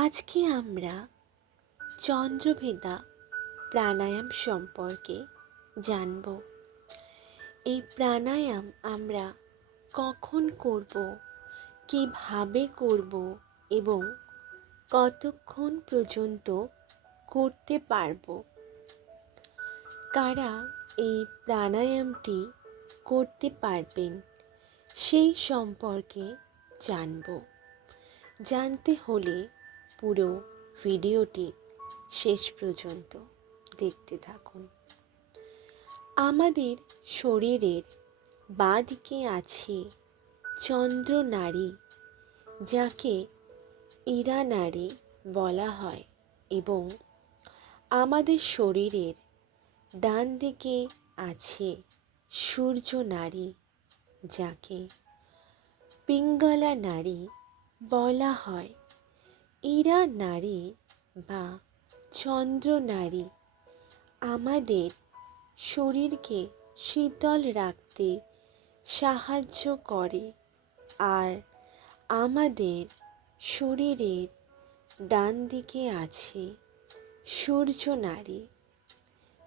আজকে আমরা চন্দ্রভেদা প্রাণায়াম সম্পর্কে জানব। এই প্রাণায়াম আমরা কখন করব, কিভাবে করব এবং কতক্ষণ পর্যন্ত করতে পারব, কারা এই প্রাণায়ামটি করতে পারবেন সেই সম্পর্কে জানব। জানতে হলে পুরো ভিডিওটি শেষ পর্যন্ত দেখতে থাকুন। আমাদের শরীরের বাঁ দিকে আছে চন্দ্র নাড়ি, যাকে ইরা নাড়ি বলা হয়, এবং আমাদের শরীরের ডান দিকে আছে সূর্য নাড়ি, যাকে পিঙ্গলা নাড়ি বলা হয়। ইরা নাড়ি বা চন্দ্র নাড়ি আমাদের শরীরকে শীতল রাখতে সাহায্য করে, আর আমাদের শরীরের ডান দিকে আছে সূর্য নাড়ি,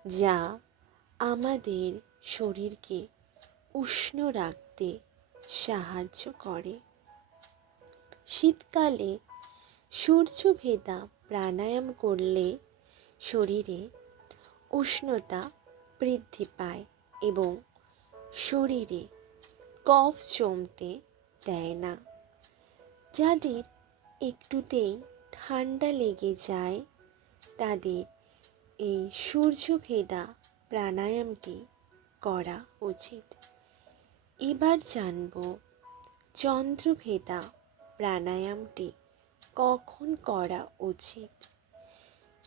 যা আমাদের শরীরকে উষ্ণ রাখতে সাহায্য করে। শীতকালে সূর্যভেদা প্রাণায়াম করলে শরীরে উষ্ণতা বৃদ্ধি পায় এবং শরীরে কফ জমতে দেয় না। যাদের একটুতেই ঠান্ডা লেগে যায় তাদের এই সূর্যভেদা প্রাণায়ামটি করা উচিত। এবার জানব চন্দ্রভেদা প্রাণায়ামটি কখন করা উচিত।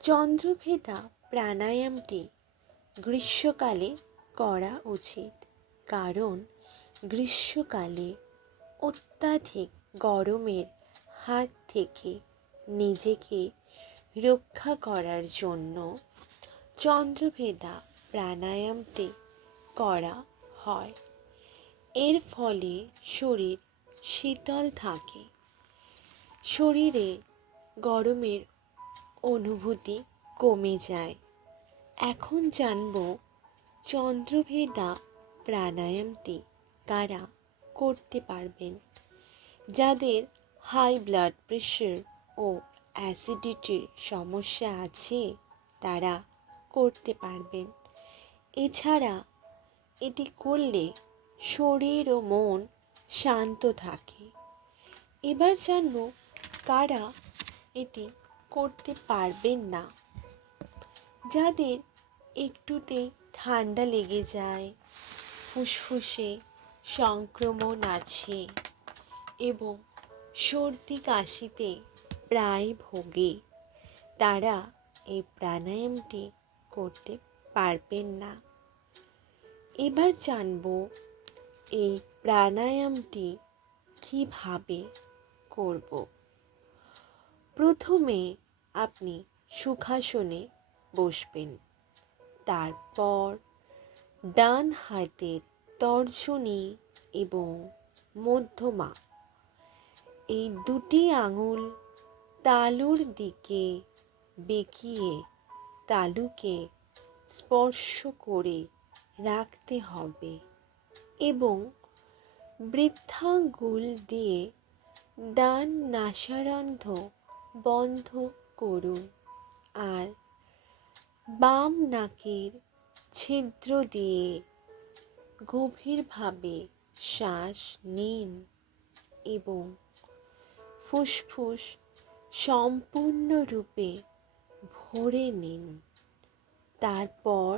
চন্দ্রভেদা প্রাণায়ামটি গ্রীষ্মকালে করা উচিত, কারণ গ্রীষ্মকালে অত্যাধিক গরমের হাত থেকে নিজেকে রক্ষা করার জন্য চন্দ্রভেদা প্রাণায়ামটি করা হয়। এর ফলে শরীর শীতল থাকে, শরীরে গরমের অনুভূতি কমে যায়। এখন জানব চন্দ্রভেদা প্রাণায়ামটি কারা করতে পারবেন। যাদের হাই ব্লাড প্রেশার ও অ্যাসিডিটির সমস্যা আছে তারা করতে পারবেন। এছাড়া এটি করলে শরীর ও মন শান্ত থাকে। এবার জানব কারা এটি করতে পারবেন না। যাদের একটুতেই ঠান্ডা লেগে যায়, ফুসফুসে সংক্রমণ আছে এবং সর্দি কাশিতে প্রায় ভোগে, তারা এই প্রাণায়ামটি করতে পারবেন না। এবার জানব এই প্রাণায়ামটি কিভাবে করব। প্রথমে আপনি সুখাসনে বসবেন। তারপর ডান হাতের তর্জনী এবং মধ্যমা এই দুটি আঙুল তালুর দিকে বেঁকিয়ে তালুকে স্পর্শ করে রাখতে হবে এবং বৃদ্ধাঙ্গুল দিয়ে ডান নাসারন্ধ্র বন্ধ করুন, আর বাম নাকের ছিদ্র দিয়ে গভীরভাবে শ্বাস নিন এবং ফুসফুস সম্পূর্ণরূপে ভরে নিন। তারপর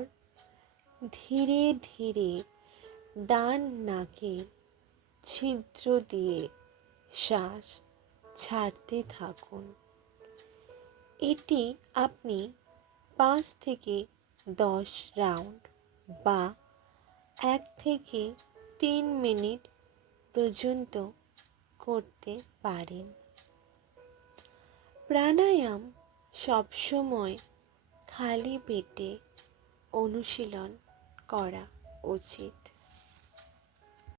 ধীরে ধীরে ডান নাকের ছিদ্র দিয়ে শ্বাস ছাড়তে থাকুন। এটি আপনি 5 থেকে 10 রাউন্ড বা 1 থেকে 3 মিনিট পর্যন্ত করতে পারেন। প্রাণায়াম সবসময় খালি পেটে অনুশীলন করা উচিত।